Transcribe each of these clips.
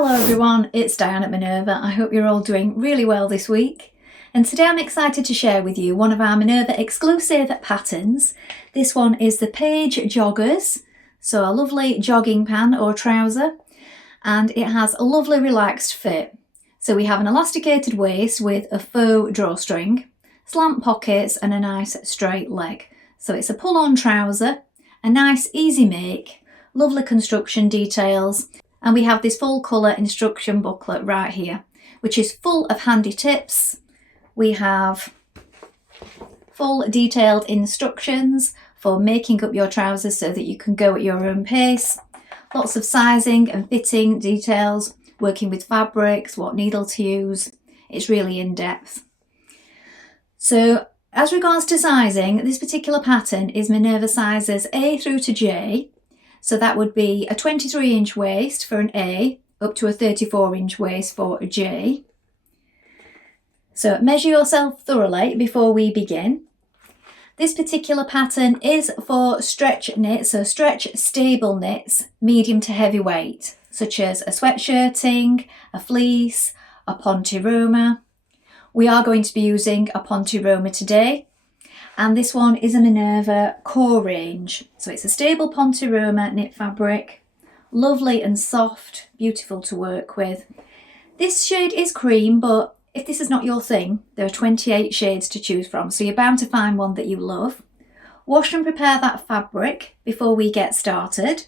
Hello everyone, it's Dianne at Minerva. I hope you're all doing really well this week. And today I'm excited to share with you one of our Minerva exclusive patterns. This one is the Paige Joggers, so a lovely jogging pant or trouser, and it has a lovely relaxed fit. So we have an elasticated waist with a faux drawstring, slant pockets and a nice straight leg. So it's a pull-on trouser, a nice easy make, lovely construction details. And we have this full colour instruction booklet right here, which is full of handy tips. We have full detailed instructions for making up your trousers so that you can go at your own pace. Lots of sizing and fitting details, working with fabrics, what needle to use. It's really in depth. So as regards to sizing, this particular pattern is Minerva sizes A through to J. So that would be a 23-inch waist for an A, up to a 34-inch waist for a J. So measure yourself thoroughly before we begin. This particular pattern is for stretch knits, so stretch stable knits, medium to heavy weight, such as a sweatshirting, a fleece, a ponte roma. We are going to be using a ponte roma today. And this one is a Minerva core range. So it's a stable ponte roma knit fabric, lovely and soft, beautiful to work with. This shade is cream, but if this is not your thing, there are 28 shades to choose from, so you're bound to find one that you love. Wash and prepare that fabric before we get started.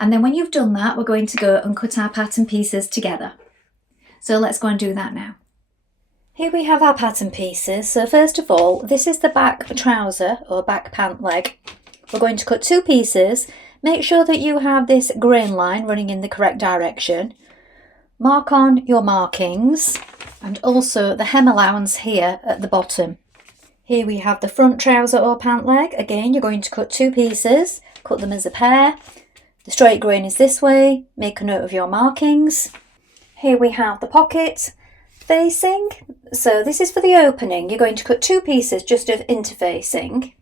And then when you've done that, we're going to go and cut our pattern pieces together. So let's go and do that now. Here we have our pattern pieces. So first of all, this is the back trouser or back pant leg. We're going to cut two pieces. Make sure that you have this grain line running in the correct direction. Mark on your markings and also the hem allowance here at the bottom. Here we have the front trouser or pant leg. Again, you're going to cut two pieces, cut them as a pair. The straight grain is this way. Make a note of your markings. Here we have the pocket facing. So this is for the opening. You're going to cut two pieces just of interfacing.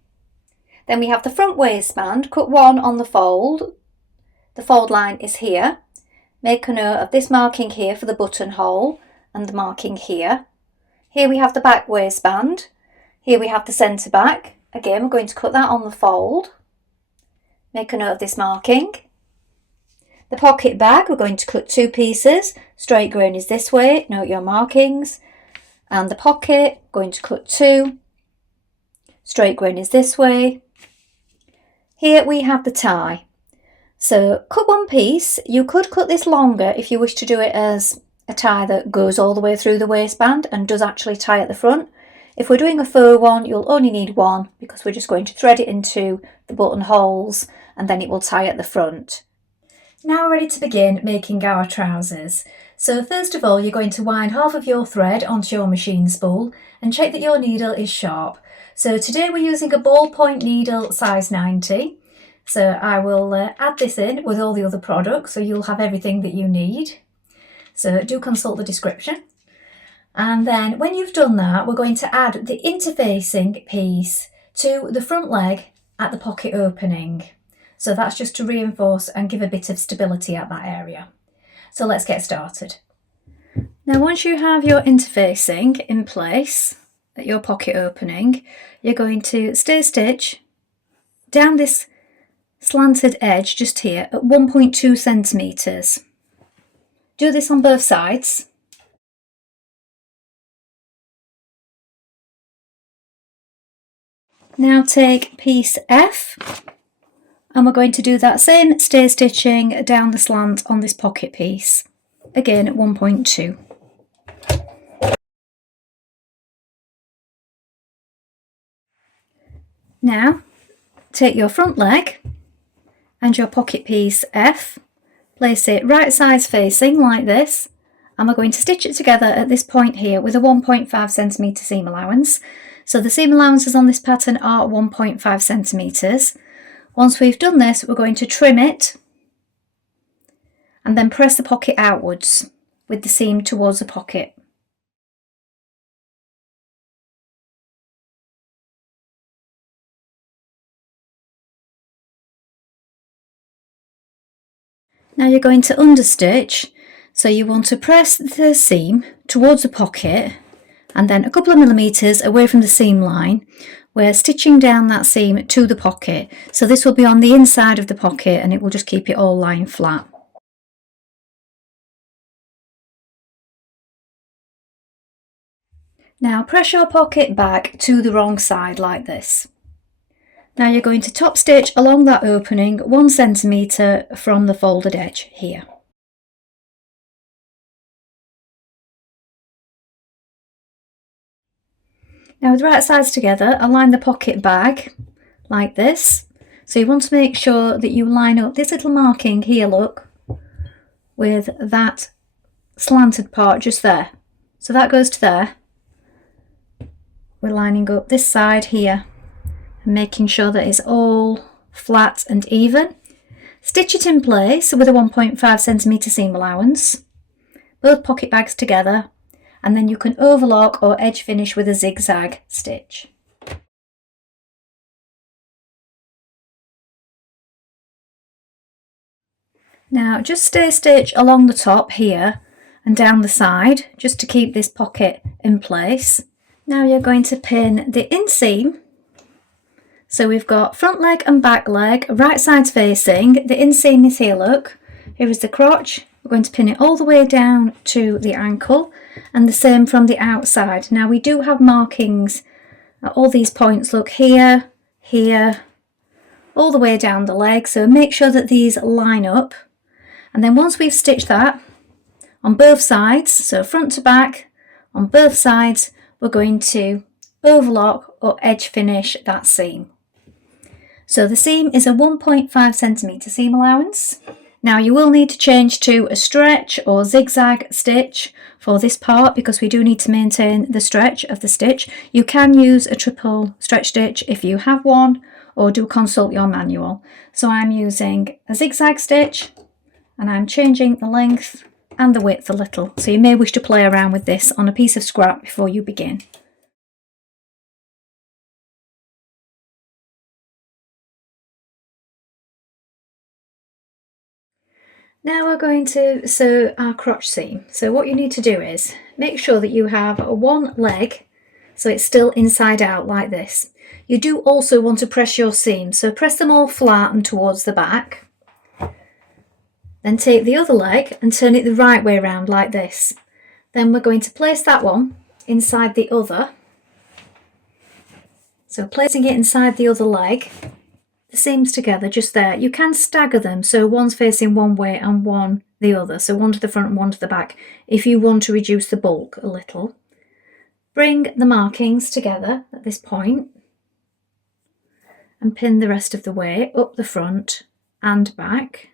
Then we have the front waistband. Cut one on the fold. The fold line is here. Make a note of this marking here for the buttonhole and the marking here. Here we have the back waistband. Here we have the centre back. Again, we're going to cut that on the fold. Make a note of this marking. The pocket bag, we're going to cut two pieces. Straight grain is this way, note your markings. And the pocket, going to cut two. Straight grain is this way. Here we have the tie. So cut one piece. You could cut this longer if you wish to do it as a tie that goes all the way through the waistband and does actually tie at the front. If we're doing a faux one, you'll only need one because we're just going to thread it into the buttonholes and then it will tie at the front. Now we're ready to begin making our trousers. So first of all, you're going to wind half of your thread onto your machine spool and check that your needle is sharp. So today we're using a ballpoint needle size 90. So I will add this in with all the other products so you'll have everything that you need. So do consult the description. And then when you've done that, we're going to add the interfacing piece to the front leg at the pocket opening. So that's just to reinforce and give a bit of stability at that area. So let's get started. Now once you have your interfacing in place at your pocket opening, you're going to stay stitch down this slanted edge just here at 1.2 centimetres. Do this on both sides. Now take piece F. And we're going to do that same stay stitching down the slant on this pocket piece, again at 1.2. Now take your front leg and your pocket piece F, place it right sides facing like this, and we're going to stitch it together at this point here with a 1.5 centimetre seam allowance. So the seam allowances on this pattern are 1.5 centimetres. Once we've done this, we're going to trim it and then press the pocket outwards with the seam towards the pocket. Now you're going to understitch So you want to press the seam towards the pocket and then a couple of millimetres away from the seam line. We're stitching down that seam to the pocket. So this will be on the inside of the pocket and it will just keep it all lying flat. Now press your pocket back to the wrong side like this. Now you're going to top stitch along that opening 1 centimetre from the folded edge here. Now with right sides together, align the pocket bag like this. So you want to make sure that you line up this little marking here, look, with that slanted part just there. So that goes to there. We're lining up this side here and making sure that it's all flat and even. Stitch it in place with a 1.5 centimetre seam allowance, both pocket bags together, and then you can overlock or edge finish with a zigzag stitch. Now just stay stitch along the top here and down the side just to keep this pocket in place. Now you're going to pin the inseam. So we've got front leg and back leg, right sides facing. The inseam is here, look. Here is the crotch. We're going to pin it all the way down to the ankle and the same from the outside. Now we do have markings at all these points, look, here, here, all the way down the leg. So make sure that these line up. And then once we've stitched that on both sides, so front to back, on both sides, we're going to overlock or edge finish that seam. So the seam is a 1.5 centimetre seam allowance. Now you will need to change to a stretch or zigzag stitch for this part because we do need to maintain the stretch of the stitch. You can use a triple stretch stitch if you have one, or do consult your manual. So I'm using a zigzag stitch and I'm changing the length and the width a little. So you may wish to play around with this on a piece of scrap before you begin. Now we're going to sew our crotch seam. So what you need to do is make sure that you have one leg so it's still inside out like this. You do also want to press your seam, so press them all flat and towards the back. Then take the other leg and turn it the right way around like this. Then we're going to place that one inside the other. So placing it inside the other leg, the seams together just there. You can stagger them, so one's facing one way and one the other. So one to the front and one to the back if you want to reduce the bulk a little. Bring the markings together at this point and pin the rest of the way up the front and back.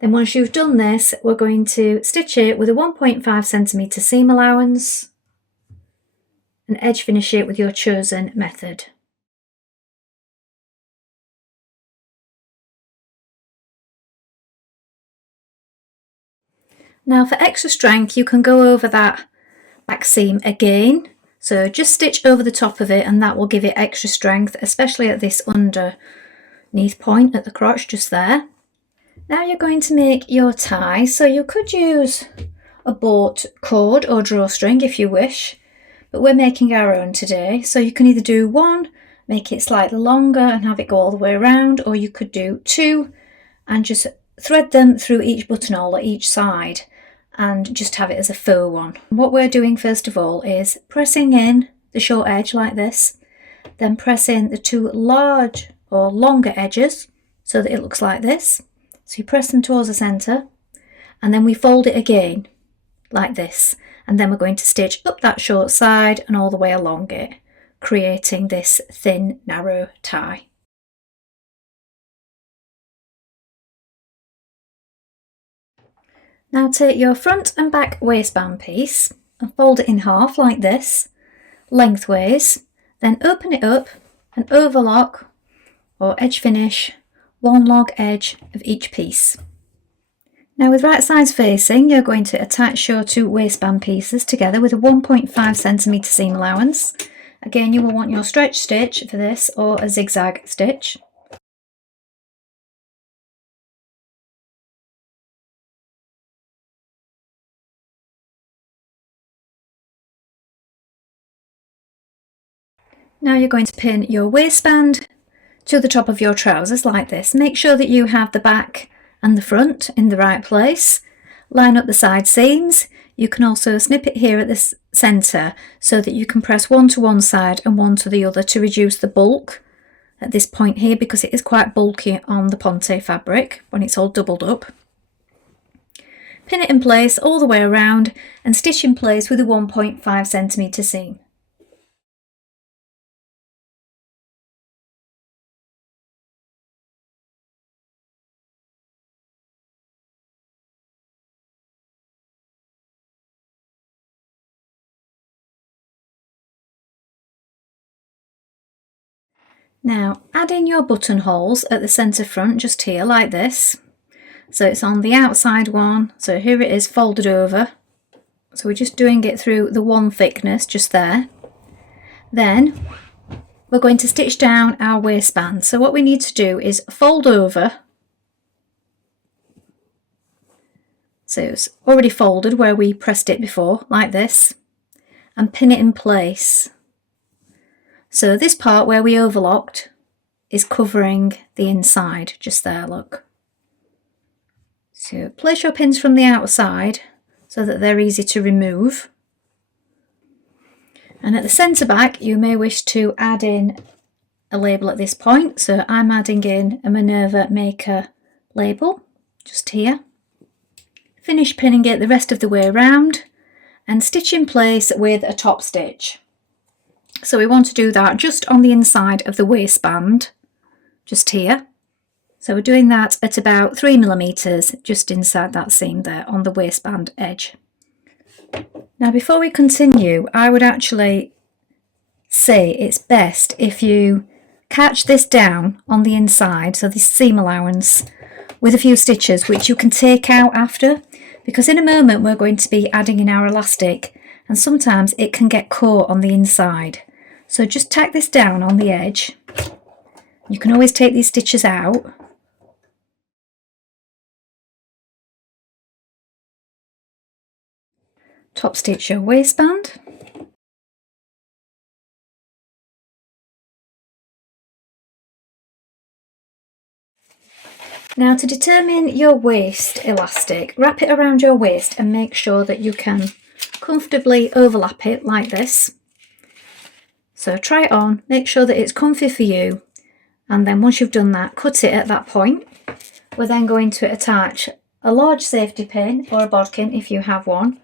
Then once you've done this, we're going to stitch it with a 1.5 centimetre seam allowance and edge finish it with your chosen method. Now for extra strength, you can go over that back seam again. So just stitch over the top of it and that will give it extra strength, especially at this underneath point at the crotch just there. Now you're going to make your tie, so you could use a bought cord or drawstring if you wish, but we're making our own today. So you can either do one, make it slightly longer and have it go all the way around, or you could do two and just thread them through each buttonhole at each side and just have it as a faux one. What we're doing first of all is pressing in the short edge like this, then press in the two large or longer edges so that it looks like this. So you press them towards the centre and then we fold it again like this, and then we're going to stitch up that short side and all the way along it, creating this thin narrow tie. Now take your front and back waistband piece and fold it in half like this, lengthways, then open it up and overlock or edge finish one log edge of each piece. Now with right sides facing, you're going to attach your two waistband pieces together with a 1.5 centimetre seam allowance. Again, you will want your stretch stitch for this or a zigzag stitch. Now you're going to pin your waistband to the top of your trousers like this. Make sure that you have the back and the front in the right place. Line up the side seams. You can also snip it here at the centre so that you can press one to one side and one to the other to reduce the bulk at this point here, because it is quite bulky on the ponte fabric when it's all doubled up. Pin it in place all the way around and stitch in place with a 1.5 centimetre seam. Now add in your buttonholes at the centre front just here like this. So it's on the outside one, so here it is folded over. So we're just doing it through the one thickness just there. Then we're going to stitch down our waistband. So what we need to do is fold over. So it's already folded where we pressed it before, like this, and pin it in place. So this part where we overlocked is covering the inside, just there, look. So place your pins from the outside so that they're easy to remove. And at the centre back you may wish to add in a label at this point. So I'm adding in a Minerva Maker label just here. Finish pinning it the rest of the way around and stitch in place with a top stitch. So we want to do that just on the inside of the waistband, just here. So we're doing that at about 3mm just inside that seam there on the waistband edge. Now before we continue, I would actually say it's best if you catch this down on the inside, so this seam allowance, with a few stitches which you can take out after, because in a moment we're going to be adding in our elastic and sometimes it can get caught on the inside. So just tack this down on the edge. You can always take these stitches out. Top stitch your waistband. Now to determine your waist elastic, wrap it around your waist and make sure that you can comfortably overlap it like this. So try it on, make sure that it's comfy for you, and then once you've done that, cut it at that point. We're then going to attach a large safety pin or a bodkin if you have one,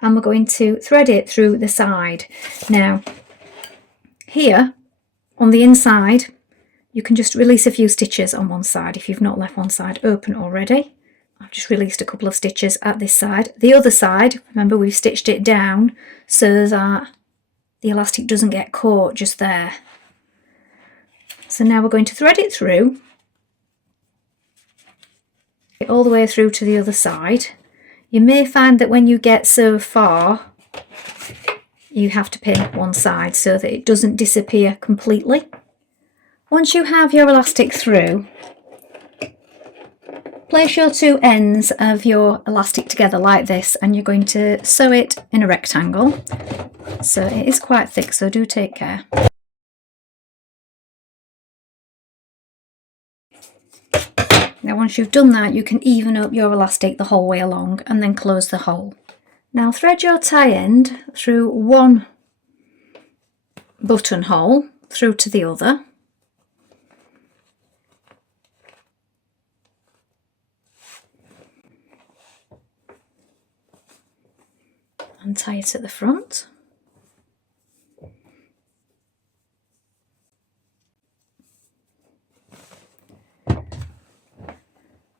and we're going to thread it through the side. Now here on the inside you can just release a few stitches on one side if you've not left one side open already. I've just released a couple of stitches at this side. The other side, remember we've stitched it down so that the elastic doesn't get caught just there. So now we're going to thread it through, all the way through to the other side. You may find that when you get so far you have to pin one side so that it doesn't disappear completely. Once you have your elastic through, place your two ends of your elastic together like this and you're going to sew it in a rectangle. So it is quite thick, so do take care. Now once you've done that, you can even up your elastic the whole way along and then close the hole. Now thread your tie end through one buttonhole through to the other. And tie it at the front.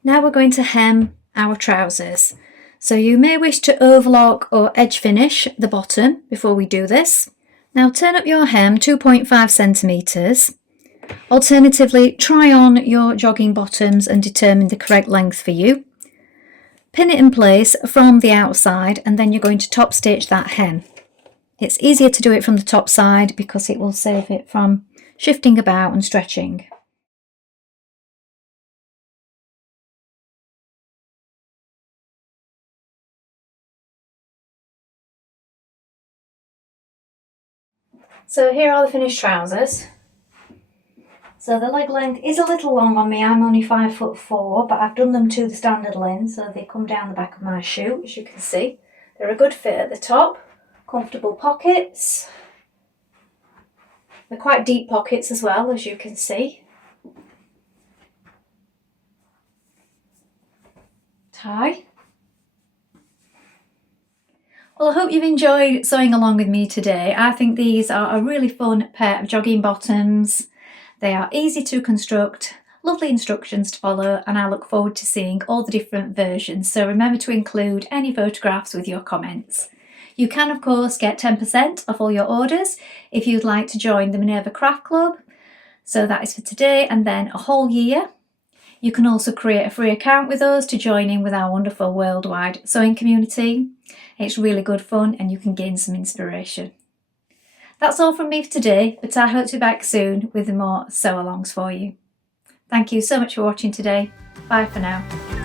Now we're going to hem our trousers. So you may wish to overlock or edge finish the bottom before we do this. Now turn up your hem 2.5 centimetres. Alternatively, try on your jogging bottoms and determine the correct length for you. Pin it in place from the outside and then you're going to top stitch that hem. It's easier to do it from the top side because it will save it from shifting about and stretching. So here are the finished trousers. So the leg length is a little long on me. I'm only 5'4", but I've done them to the standard length, so they come down the back of my shoe, as you can see. They're a good fit at the top, comfortable pockets. They're quite deep pockets as well, as you can see. Tie. Well, I hope you've enjoyed sewing along with me today. I think these are a really fun pair of jogging bottoms. They are easy to construct, lovely instructions to follow, and I look forward to seeing all the different versions. So remember to include any photographs with your comments. You can, of course, get 10% off all your orders if you'd like to join the Minerva Craft Club. So that is for today and then a whole year. You can also create a free account with us to join in with our wonderful worldwide sewing community. It's really good fun and you can gain some inspiration. That's all from me for today, but I hope to be back soon with more sew-alongs for you. Thank you so much for watching today. Bye for now.